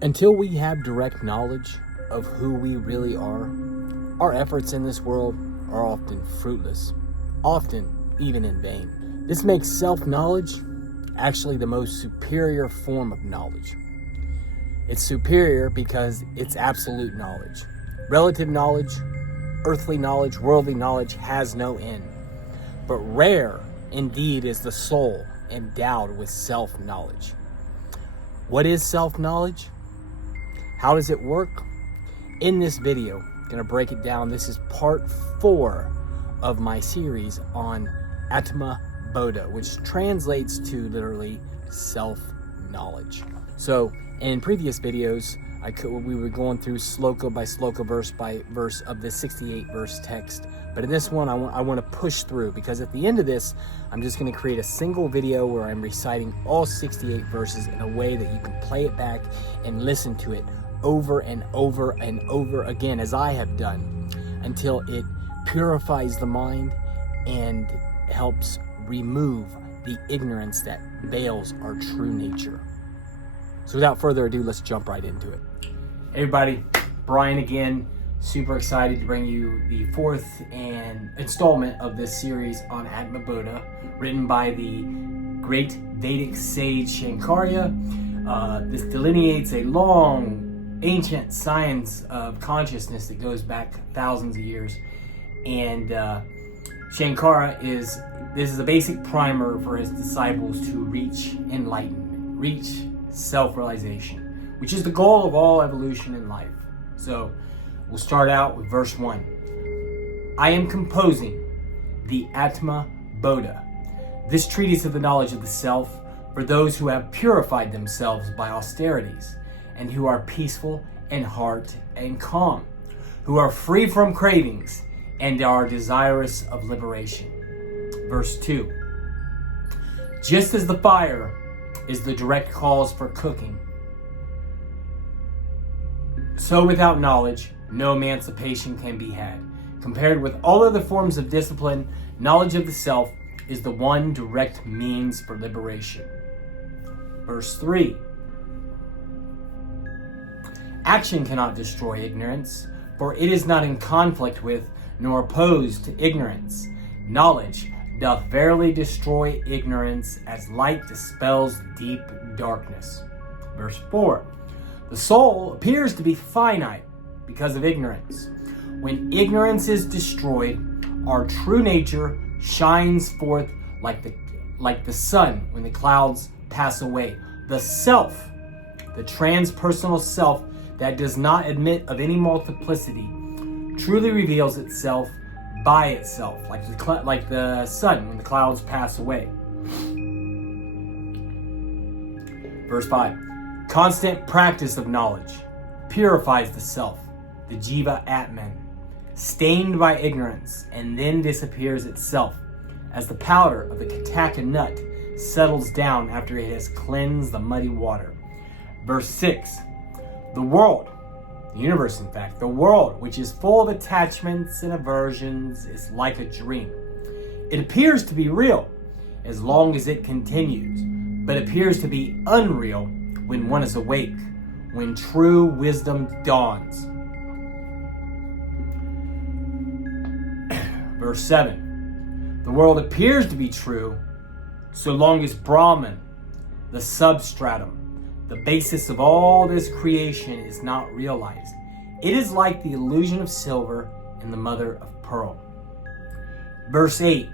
Until we have direct knowledge of who we really are, our efforts in this world are often fruitless, often even in vain. This makes self-knowledge actually the most superior form of knowledge. It's superior because it's absolute knowledge. Relative knowledge, earthly knowledge, worldly knowledge has no end. But rare indeed is the soul endowed with self-knowledge. What is self-knowledge? How does it work? In this video, I'm going to break it down. This is part 4 of my series on Atma Bodha, which translates to literally self-knowledge. So in previous videos, we were going through sloka by sloka, verse by verse of the 68 verse text. But in this one, I want to push through, because at the end of this, I'm just going to create a single video where I'm reciting all 68 verses in a way that you can play it back and listen to it over and over and over again, as I have done, until it purifies the mind and helps remove the ignorance that veils our true nature. So without further ado, let's jump right into it. Hey everybody, Brian again. Super excited to bring you the 4th installment of this series on Atma Bodha, written by the great Vedic sage Shankara. This delineates a long, ancient science of consciousness that goes back thousands of years. And Shankara this is a basic primer for his disciples to reach enlightenment, reach self-realization, which is the goal of all evolution in life. So we'll start out with verse 1. I am composing the Atma Bodha, this treatise of the knowledge of the self, for those who have purified themselves by austerities, and who are peaceful in heart and calm, who are free from cravings, and are desirous of liberation. Verse 2. Just as the fire is the direct cause for cooking, so without knowledge, no emancipation can be had. Compared with all other forms of discipline, knowledge of the self is the one direct means for liberation. Verse 3. Action cannot destroy ignorance, for it is not in conflict with, nor opposed to ignorance. Knowledge doth verily destroy ignorance, as light dispels deep darkness. Verse 4. The soul appears to be finite because of ignorance. When ignorance is destroyed, our true nature shines forth like the sun when the clouds pass away. The self, the transpersonal self that does not admit of any multiplicity, truly reveals itself by itself, like the sun when the clouds pass away. Verse 5. Constant practice of knowledge purifies the self, the jiva Atman, stained by ignorance, and then disappears itself, as the powder of the kataka nut settles down after it has cleansed the muddy water. Verse 6. The world, the universe in fact, the world which is full of attachments and aversions is like a dream. It appears to be real as long as it continues, but appears to be unreal when one is awake, when true wisdom dawns. Verse 7. The world appears to be true so long as Brahman, the substratum, the basis of all this creation, is not realized. It is like the illusion of silver and the mother of pearl. Verse 8.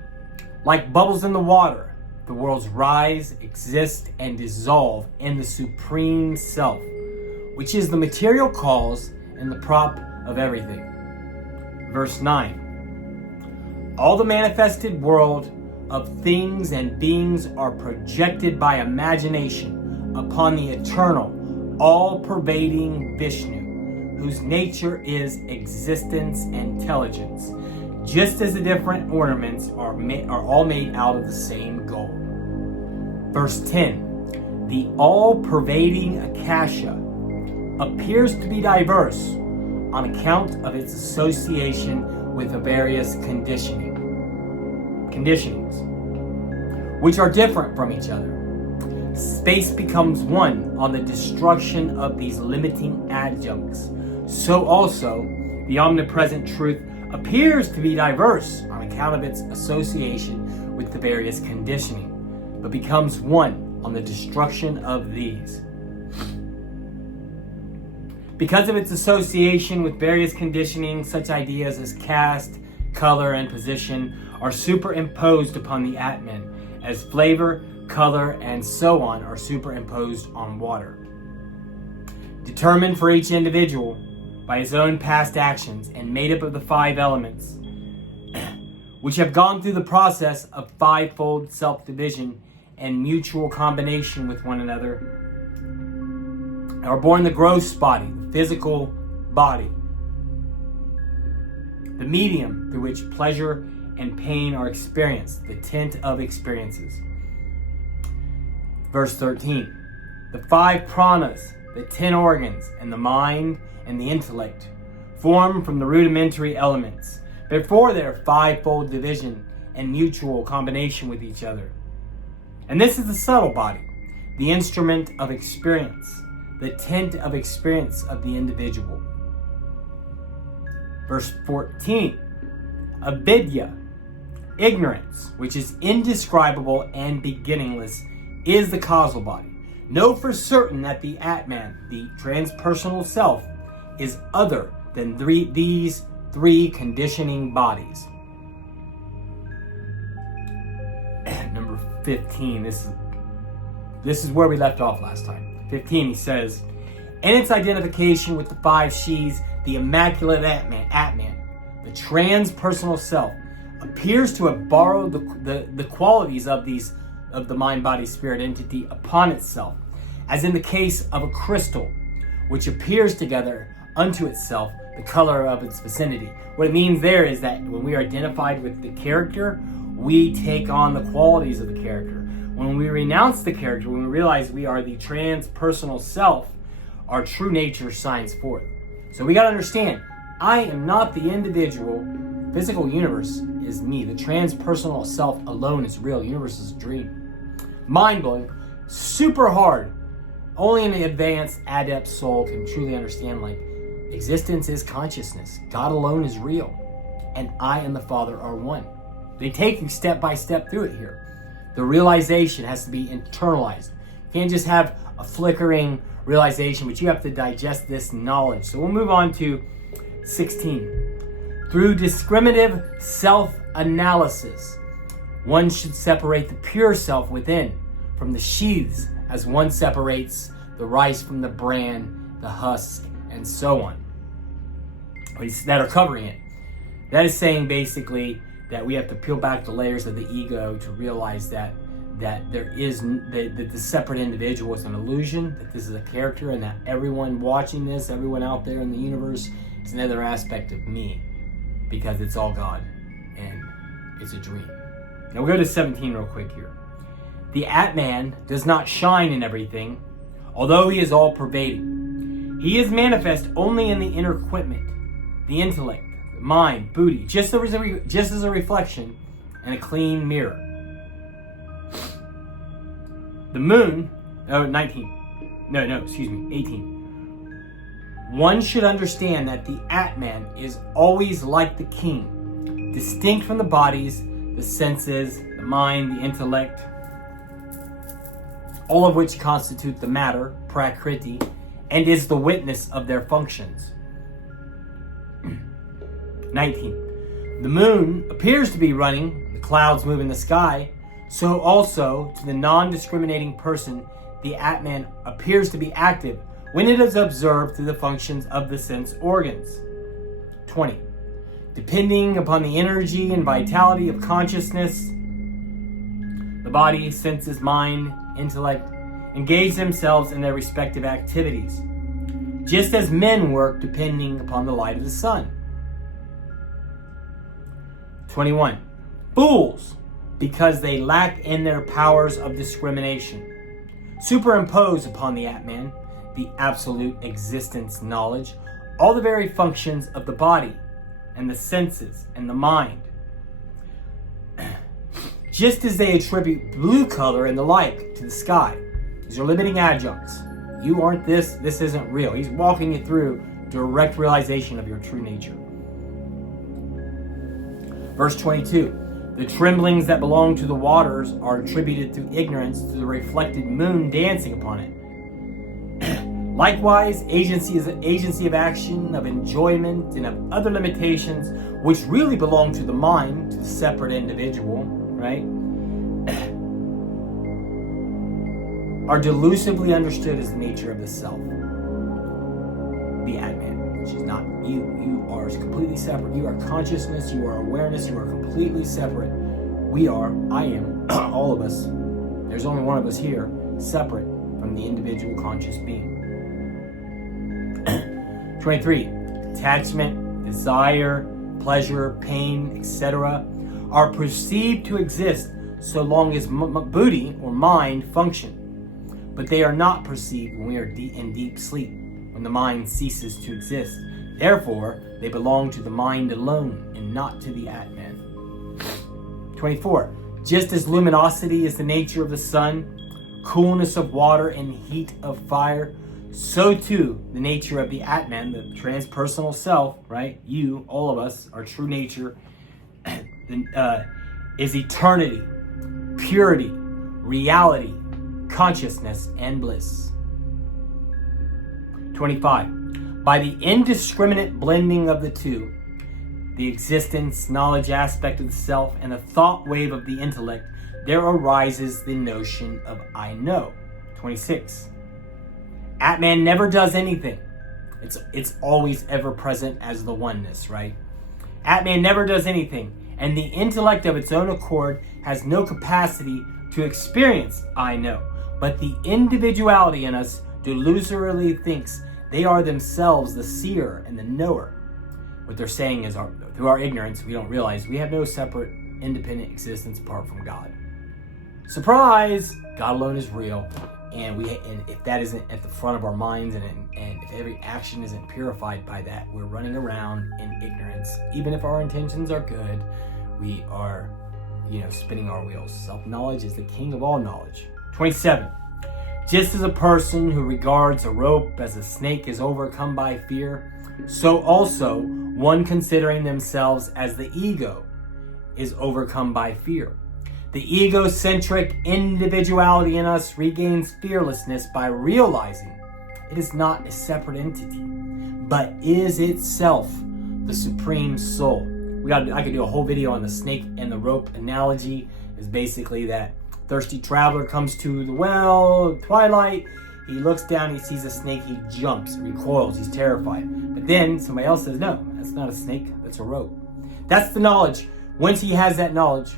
Like bubbles in the water, the worlds rise, exist, and dissolve in the supreme self, which is the material cause and the prop of everything. Verse 9. All the manifested world of things and beings are projected by imagination upon the eternal, all-pervading Vishnu, whose nature is existence and intelligence, just as the different ornaments are all made out of the same gold. Verse 10. The all-pervading Akasha appears to be diverse on account of its association with the various conditionings, which are different from each other. Space becomes one on the destruction of these limiting adjuncts. So also, the omnipresent truth appears to be diverse on account of its association with the various conditioning, but becomes one on the destruction of these. Because of its association with various conditioning, such ideas as caste, color, and position are superimposed upon the Atman, as flavor, color, and so on are superimposed on water. Determined for each individual by his own past actions and made up of the 5 elements, which have gone through the process of 5-fold self-division and mutual combination with one another, are born the gross body, the physical body, the medium through which pleasure and pain are experienced, the tent of experiences. Verse 13, the 5 pranas, the 10 organs, and the mind and the intellect form from the rudimentary elements before their 5-fold division and mutual combination with each other. And this is the subtle body, the instrument of experience, the tent of experience of the individual. Verse 14, avidya, ignorance, which is indescribable and beginningless, is the causal body. Know for certain that the Atman, the transpersonal self, is other than these 3 conditioning bodies. Number 15, this is where we left off last time. 15, he says, in its identification with the 5 Shis, the immaculate Atman, the transpersonal self, appears to have borrowed the qualities of the mind, body, spirit entity upon itself, as in the case of a crystal, which appears together unto itself the color of its vicinity. What it means there is that when we are identified with the character, we take on the qualities of the character. When we renounce the character, when we realize we are the transpersonal self, our true nature shines forth. So we got to understand, I am not the individual. Physical universe is me. The transpersonal self alone is real. Universe is a dream. Mind-blowing, super hard. Only an advanced, adept soul can truly understand, like, existence is consciousness. God alone is real. And I and the Father are one. They take you step by step through it here. The realization has to be internalized. You can't just have a flickering realization, but you have to digest this knowledge. So we'll move on to 16. Through discriminative self-analysis, one should separate the pure self within from the sheaths, as one separates the rice from the bran, the husk, and so on, that are covering it. That is saying basically that we have to peel back the layers of the ego to realize that there is that the separate individual is an illusion, that this is a character, and that everyone watching this, everyone out there in the universe, is another aspect of me, because it's all God and it's a dream. Now we'll go to 17 real quick here. The Atman does not shine in everything, although he is all-pervading. He is manifest only in the inner equipment, the intellect, the mind, buddhi, just as a reflection in a clean mirror. The moon, 18. One should understand that the Atman is always like the king, distinct from the bodies, the senses, the mind, the intellect, all of which constitute the matter, prakriti, and is the witness of their functions. 19. The moon appears to be running, the clouds move in the sky, so also to the non-discriminating person, the Atman appears to be active when it is observed through the functions of the sense organs. 20. Depending upon the energy and vitality of consciousness, the body, senses, mind, intellect engage themselves in their respective activities, just as men work depending upon the light of the sun. 21. Fools, because they lack in their powers of discrimination, superimpose upon the Atman, the absolute existence knowledge, all the very functions of the body and the senses and the mind, just as they attribute blue color and the like to the sky, These are limiting adjuncts. You aren't this. This isn't real. He's walking you through direct realization of your true nature. Verse 22. The tremblings that belong to the waters are attributed through ignorance to the reflected moon dancing upon it. Likewise, agency is an agency of action, of enjoyment, and of other limitations which really belong to the mind, to the separate individual, right? Are delusively understood as the nature of the self. The Atman, which is not you. You are completely separate. You are consciousness, you are awareness, you are completely separate. We are, I am, all of us. There's only one of us here, separate from the individual conscious being. 23. Attachment, desire, pleasure, pain, etc. are perceived to exist so long as buddhi or mind function. But they are not perceived when we are in deep sleep, when the mind ceases to exist. Therefore, they belong to the mind alone and not to the Atman. 24. Just as luminosity is the nature of the sun, coolness of water, and heat of fire, so too the nature of the Atman, the transpersonal self, right? You, all of us, our true nature, is eternity, purity, reality, consciousness, and bliss. 25. By the indiscriminate blending of the two, the existence, knowledge aspect of the self, and the thought wave of the intellect, there arises the notion of I know. 26. Atman never does anything. It's always ever present as the oneness, right? Atman never does anything, and the intellect of its own accord has no capacity to experience I know. But the individuality in us delusorily thinks they are themselves the seer and the knower. What they're saying is, through our ignorance, we don't realize we have no separate, independent existence apart from God. Surprise! God alone is real, and if that isn't at the front of our minds, and if every action isn't purified by that, we're running around in ignorance. Even if our intentions are good, we are, spinning our wheels. Self-knowledge is the king of all knowledge. 27. Just as a person who regards a rope as a snake is overcome by fear, so also one considering themselves as the ego is overcome by fear. The egocentric individuality in us regains fearlessness by realizing it is not a separate entity, but is itself the supreme soul. I could do a whole video on the snake and the rope analogy. Is basically that thirsty traveler comes to the well, twilight, he looks down, he sees a snake, he jumps, recoils, he's terrified. But then somebody else says, no, that's not a snake, that's a rope. That's the knowledge. Once he has that knowledge,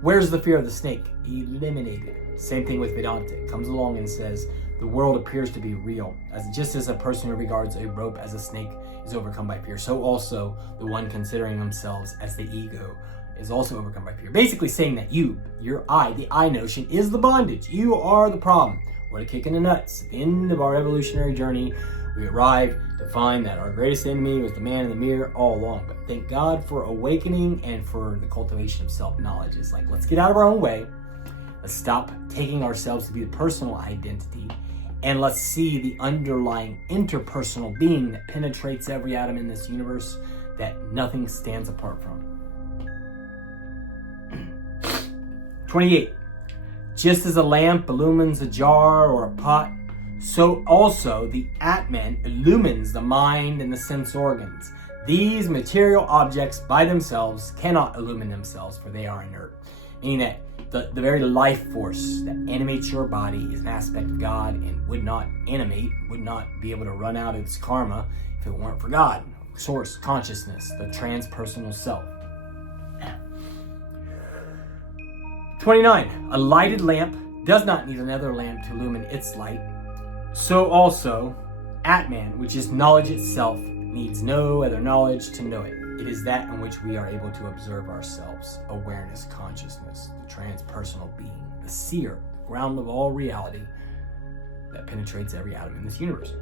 where's the fear of the snake? Eliminated. Same thing with Vedanta. It comes along and says, the world appears to be real. Just as a person who regards a rope as a snake is overcome by fear, so also the one considering themselves as the ego is also overcome by fear. Basically saying that your I, the I notion, is the bondage. You are the problem. What a kick in the nuts. At the end of our evolutionary journey, we arrived to find that our greatest enemy was the man in the mirror all along. But thank God for awakening and for the cultivation of self-knowledge. It's like, let's get out of our own way. Let's stop taking ourselves to be the personal identity. And let's see the underlying interpersonal being that penetrates every atom in this universe that nothing stands apart from. 28. Just as a lamp illumines a jar or a pot, so also the Atman illumines the mind and the sense organs. These material objects by themselves cannot illumine themselves, for they are inert. Meaning that the very life force that animates your body is an aspect of God and would not be able to run out its karma if it weren't for God. Source, consciousness, the transpersonal self. 29. A lighted lamp does not need another lamp to illumine its light. So also, Atman, which is knowledge itself, needs no other knowledge to know it. It is that in which we are able to observe ourselves. Awareness, consciousness, the transpersonal being, the seer, the ground of all reality that penetrates every atom in this universe.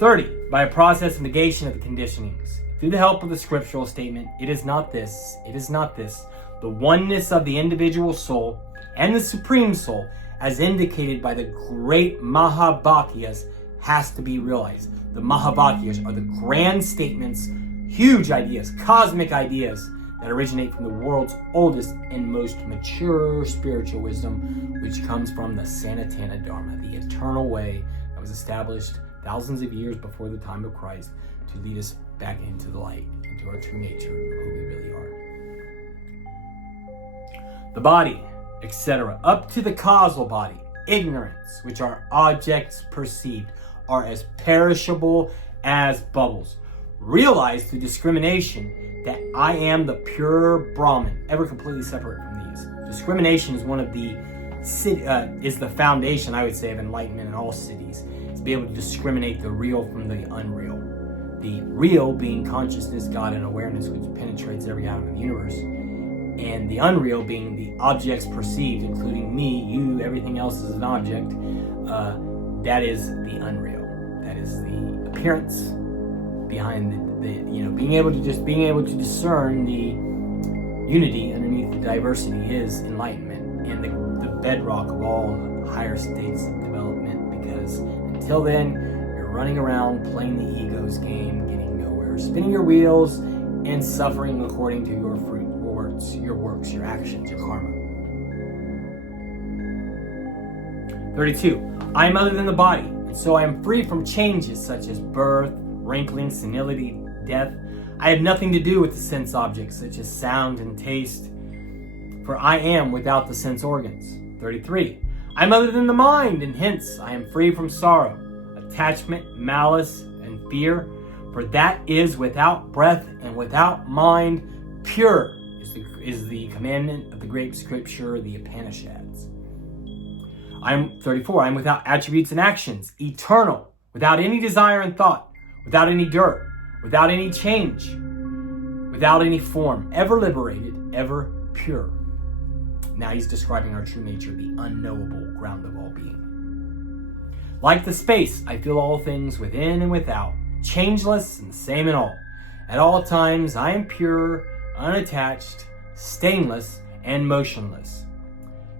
30. By a process of negation of the conditionings, through the help of the scriptural statement, it is not this, the oneness of the individual soul and the supreme soul as indicated by the great Mahavakyas, has to be realized. The Mahavakyas are the grand statements, huge ideas, cosmic ideas that originate from the world's oldest and most mature spiritual wisdom, which comes from the Sanatana Dharma, the eternal way that was established thousands of years before the time of Christ to lead us back into the light, into our true nature, who we really are. The body, etc., up to the causal body, ignorance, which are objects perceived, are as perishable as bubbles. Realize through discrimination that I am the pure Brahman, ever completely separate from these. Discrimination is one of the is the foundation, I would say, of enlightenment in all cities. It's to be able to discriminate the real from the unreal. The real being consciousness, God, and awareness, which penetrates every atom of the universe. And the unreal being the objects perceived, including me, you, everything else is an object. That is the unreal. That is the appearance behind the being able to discern the unity underneath the diversity is enlightenment and the bedrock of all higher states of development, because until then you're running around playing the ego's game, getting nowhere, spinning your wheels and suffering according to your fruit, your works, your actions, your karma. 32. I am other than the body, and so I am free from changes such as birth, wrinkling, senility, death. I have nothing to do with the sense objects such as sound and taste, for I am without the sense organs. 33. I am other than the mind, and hence I am free from sorrow, attachment, malice, and fear, for that is without breath and without mind, pure is the commandment of the great scripture, the Upanishads. I am 34. I am without attributes and actions, eternal, without any desire and thought, without any dirt, without any change, without any form, ever liberated, ever pure. Now he's describing our true nature, the unknowable ground of all being. Like the space, I feel all things within and without, changeless and the same in all. At all times, I am pure, unattached, stainless, and motionless.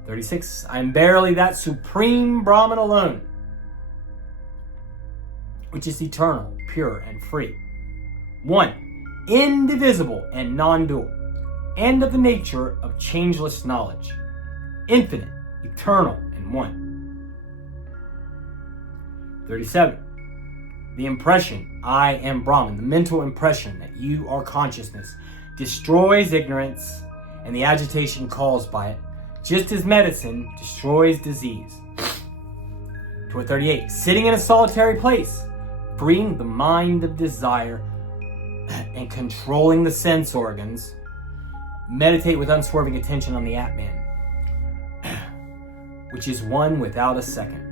36. I am barely that supreme Brahman alone, which is eternal, pure, and free. 1. Indivisible and non-dual, and of the nature of changeless knowledge. Infinite, eternal, and one. 37. The impression, I am Brahman, the mental impression that you are consciousness, destroys ignorance and the agitation caused by it, just as medicine destroys disease. 38. Sitting in a solitary place, freeing the mind of desire and controlling the sense organs, meditate with unswerving attention on the Atman, which is one without a second.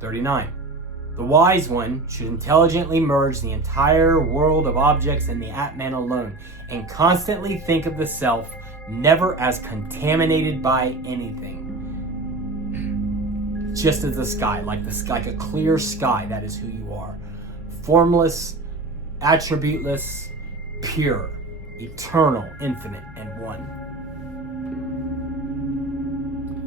39. The wise one should intelligently merge the entire world of objects in the Atman alone, and constantly think of the self never as contaminated by anything. Just as the sky, like a clear sky, that is who you are. Formless, attributeless, pure, eternal, infinite, and one.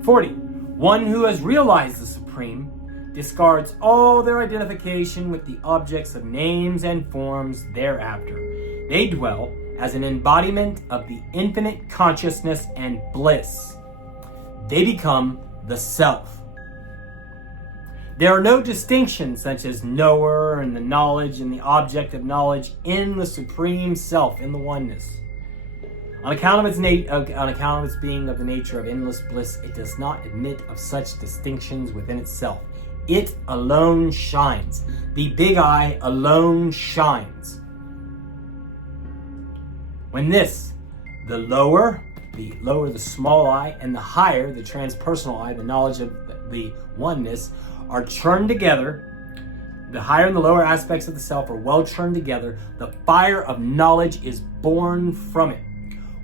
40. One who has realized the Supreme discards all their identification with the objects of names and forms thereafter. They dwell as an embodiment of the infinite consciousness and bliss. They become the self. There are no distinctions such as knower and the knowledge and the object of knowledge in the Supreme Self, in the oneness. On account of its being of the nature of endless bliss, it does not admit of such distinctions within itself. It alone shines. The big I alone shines. When this, the lower, the small I, and the higher, the transpersonal I, the knowledge of the oneness, are churned together, the higher and the lower aspects of the self are well churned together, the fire of knowledge is born from it,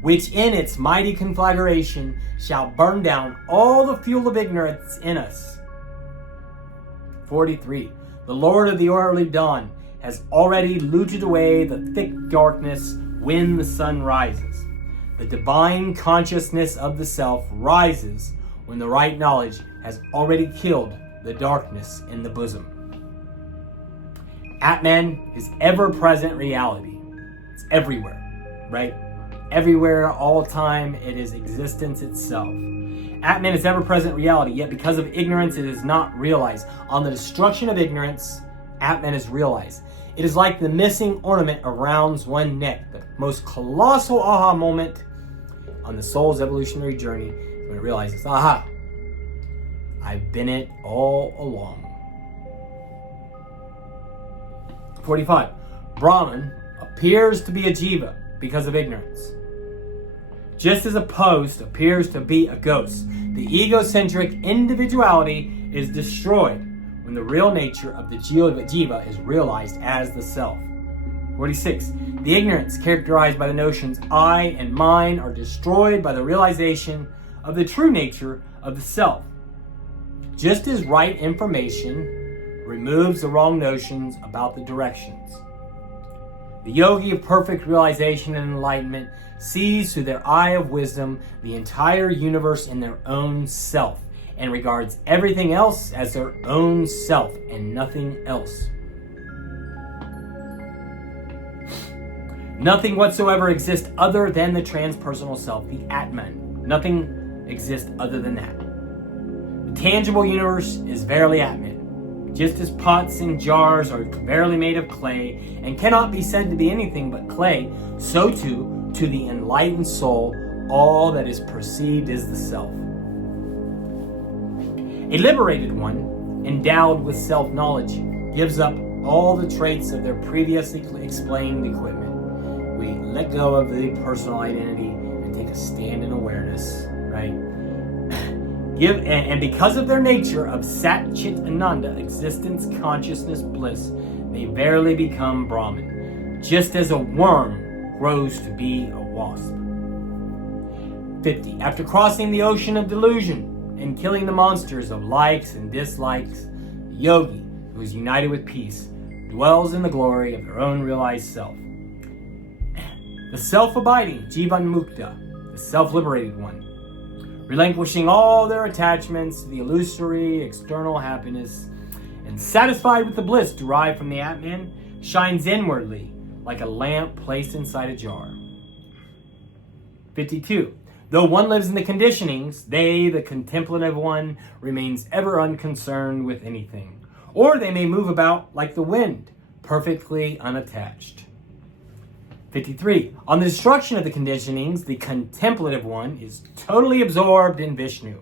which in its mighty conflagration shall burn down all the fuel of ignorance in us. 43. The Lord of the early dawn has already looted away the thick darkness when the sun rises. The divine consciousness of the self rises when the right knowledge has already killed the darkness in the bosom. Atman is ever-present reality. It's everywhere, right? Everywhere, all time, it is existence itself. Atman is ever-present reality, yet because of ignorance, it is not realized. On the destruction of ignorance, Atman is realized. It is like the missing ornament around one's neck. The most colossal aha moment on the soul's evolutionary journey when it realizes, aha, I've been it all along. 45. Brahman appears to be a jiva because of ignorance. Just as a post appears to be a ghost, the egocentric individuality is destroyed when the real nature of the jiva is realized as the self. 46. The ignorance characterized by the notions I and mine are destroyed by the realization of the true nature of the self. Just as right information removes the wrong notions about the directions. The yogi of perfect realization and enlightenment sees through their eye of wisdom the entire universe in their own self and regards everything else as their own self and nothing else. Nothing whatsoever exists other than the transpersonal self, the Atman. Nothing exists other than that. The tangible universe is verily Atman. Just as pots and jars are verily made of clay and cannot be said to be anything but clay, so too, to the enlightened soul, all that is perceived is the self. A liberated one, endowed with self-knowledge, gives up all the traits of their previously explained equipment. We let go of the personal identity and take a stand in awareness, right? And because of their nature of Sat Chit Ananda, existence, consciousness, bliss, they verily become Brahman, just as a worm grows to be a wasp. 50. After crossing the ocean of delusion and killing the monsters of likes and dislikes, the yogi, who is united with peace, dwells in the glory of their own realized self. The self-abiding Jivan Mukta, the self-liberated one, relinquishing all their attachments to the illusory external happiness and satisfied with the bliss derived from the Atman, shines inwardly like a lamp placed inside a jar. 52. Though one lives in the conditionings, they, the contemplative one, remains ever unconcerned with anything. Or they may move about like the wind, perfectly unattached. 53. On the destruction of the conditionings, the contemplative one is totally absorbed in Vishnu,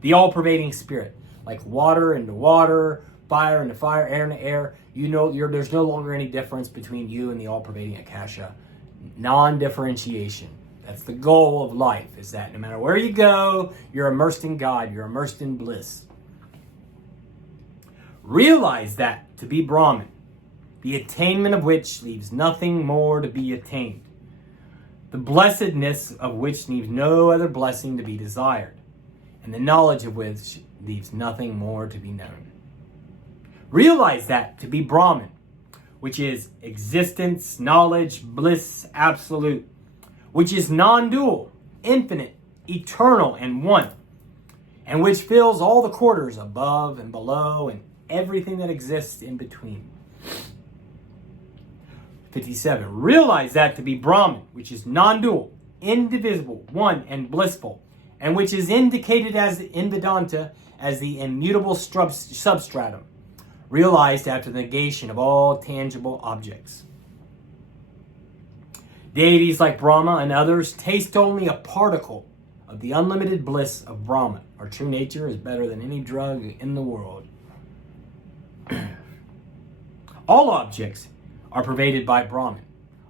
the all-pervading spirit, like water into water, fire into fire, air into air. There's no longer any difference between you and the all-pervading Akasha. Non-differentiation. That's the goal of life, is that no matter where you go, you're immersed in God, you're immersed in bliss. Realize that to be Brahman, the attainment of which leaves nothing more to be attained, the blessedness of which leaves no other blessing to be desired, and the knowledge of which leaves nothing more to be known. Realize that to be Brahman, which is existence, knowledge, bliss, absolute, which is non-dual, infinite, eternal, and one, and which fills all the quarters above and below and everything that exists in between. 57. Realize that to be Brahman, which is non-dual, indivisible, one, and blissful, and which is indicated as in Vedanta as the immutable substratum, realized after the negation of all tangible objects. Deities like Brahma and others taste only a particle of the unlimited bliss of Brahman. Our true nature is better than any drug in the world. All objects are pervaded by Brahman.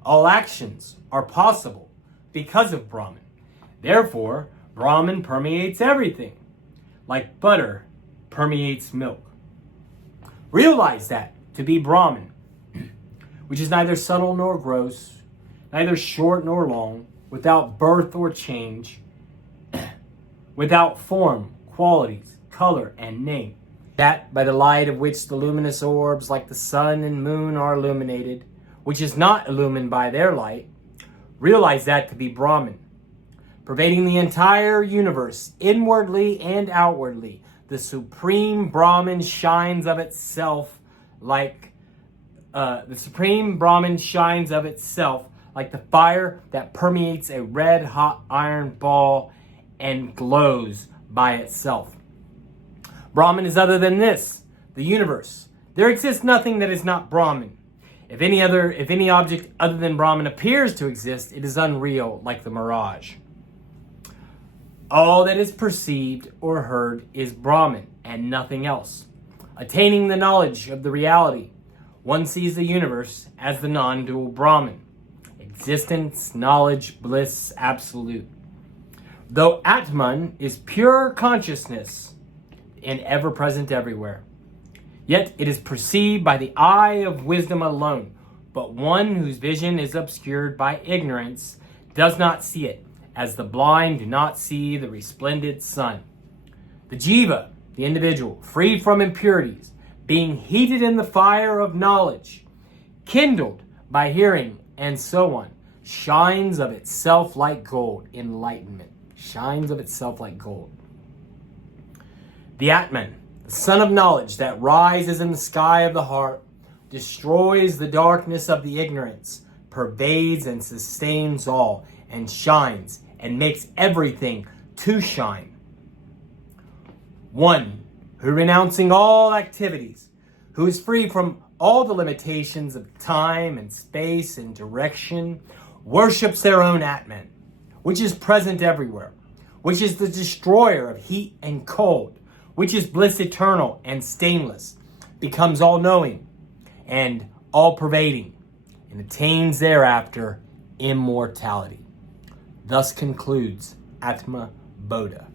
All actions are possible because of Brahman. Therefore, Brahman permeates everything, like butter permeates milk. Realize that to be Brahman, which is neither subtle nor gross, neither short nor long, without birth or change, without form, qualities, color, and name. That by the light of which the luminous orbs like the sun and moon are illuminated, which is not illumined by their light, realize that to be Brahman. Pervading the entire universe, inwardly and outwardly, the supreme Brahman shines of itself like the fire that permeates a red-hot iron ball and glows by itself. Brahman is other than this, the universe. There exists nothing that is not Brahman. If any object other than Brahman appears to exist, it is unreal, like the mirage. All that is perceived or heard is Brahman and nothing else. Attaining the knowledge of the reality, one sees the universe as the non-dual Brahman. Existence, knowledge, bliss, absolute. Though Atman is pure consciousness and ever-present everywhere. Yet it is perceived by the eye of wisdom alone, but one whose vision is obscured by ignorance does not see it, as the blind do not see the resplendent sun. The jiva, the individual, freed from impurities, being heated in the fire of knowledge, kindled by hearing, and so on, shines of itself like gold. Enlightenment. Shines of itself like gold. The Atman, the sun of knowledge that rises in the sky of the heart, destroys the darkness of the ignorance, pervades and sustains all, and shines and makes everything to shine. One who, renouncing all activities, who is free from all the limitations of time and space and direction, worships their own Atman, which is present everywhere, which is the destroyer of heat and cold, which is bliss eternal and stainless, becomes all-knowing and all-pervading, and attains thereafter immortality. Thus concludes Atma Bodha.